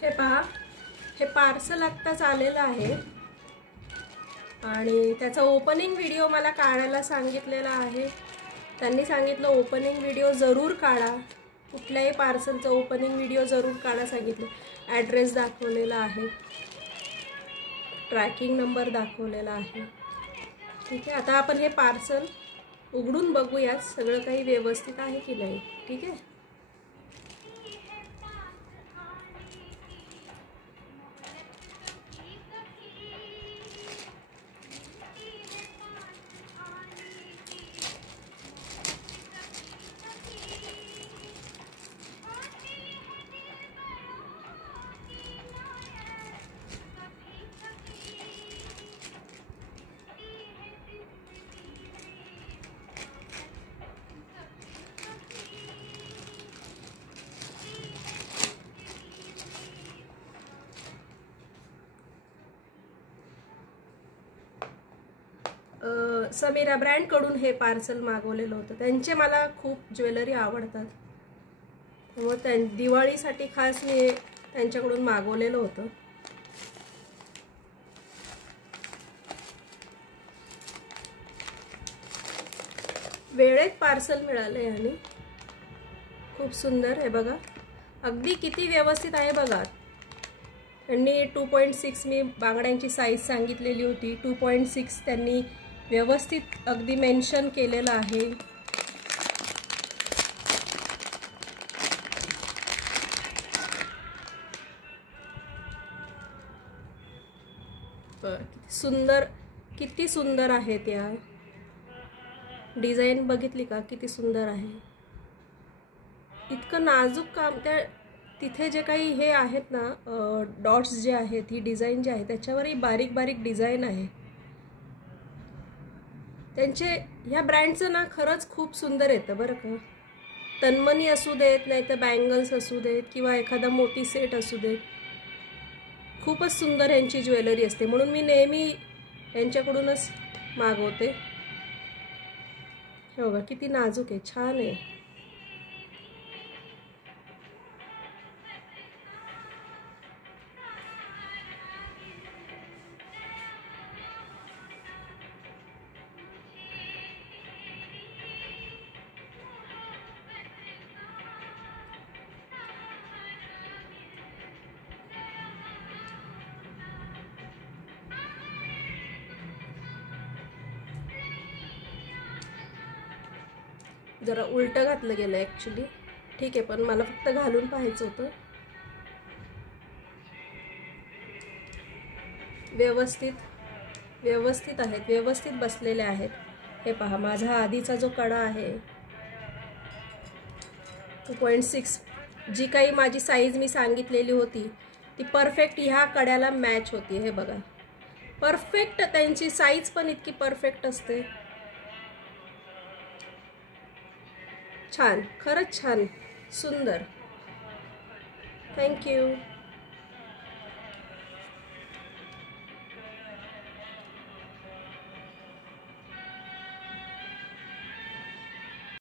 हे पहा, हे पार्सल आत्ताच आलेलं आहे आणि त्याचा ओपनिंग व्हिडिओ मला काढायला सांगितलेला आहे। त्यांनी सांगितलं ओपनिंग व्हिडिओ जरूर काढा, कुठल्याही पार्सलचा ओपनिंग व्हिडिओ जरूर काढा सांगितलं। ॲड्रेस दाखवलेला आहे, ट्रॅकिंग नंबर दाखवलेला आहे। ठीक आहे, आता आपण हे पार्सल उघडून बघूया सगळं काही व्यवस्थित आहे की नाही। ठीक आहे, समीरा ब्रँडकडून हे पार्सल मागवलेलं होतं। त्यांचे मला खूप ज्वेलरी आवडतात, त्यामुळे दिवाळीसाठी खास मी त्यांच्याकडून मागवलेलं होतं। वेळेत पार्सल मिळाले आणि खूप सुंदर आहे बघा, अगदी किती व्यवस्थित आहे बघा। त्यांनी 2.6 मी बांगड्यांची साईज सांगितलेली होती, 2.6 त्यांनी व्यवस्थित अगदी मेन्शन केलेलं आहे। सुंदर, किती सुंदर आहे, त्या डिझाईन बघितली का, किती सुंदर आहे। इतकं नाजूक काम, त्या तिथे जे काही हे आहेत ना डॉट्स जे आहेत, ही डिझाईन जी आहे त्याच्यावरही बारीक बारीक डिझाईन आहे। त्यांचे ह्या ब्रँडचं ना खरंच खूप सुंदर येतं बरं का। तन्मणी असू देत, नाही तर बँगल्स असू देत, किंवा एखादा मोती सेट असू देत, खूपच सुंदर यांची ज्वेलरी असते, म्हणून मी नेहमी यांच्याकडूनच मागवते। हे बघा किती नाजूक आहे, छान आहे। जरा उलटं घातलं गेलं ॲक्च्युली, ठीक आहे, पण मला फक्त घालून पाहायचं होतं। व्यवस्थित आहेत, व्यवस्थित बसलेले आहेत। हे पहा, माझा आधीचा जो कडा आहे 2.6, जी काही माझी साईज मी सांगितलेली होती ती परफेक्ट ह्या कड्याला मॅच होती। हे बघा, परफेक्ट, त्यांची साईज पण इतकी परफेक्ट असते। छान, खरंच छान, सुंदर। थँक्यू।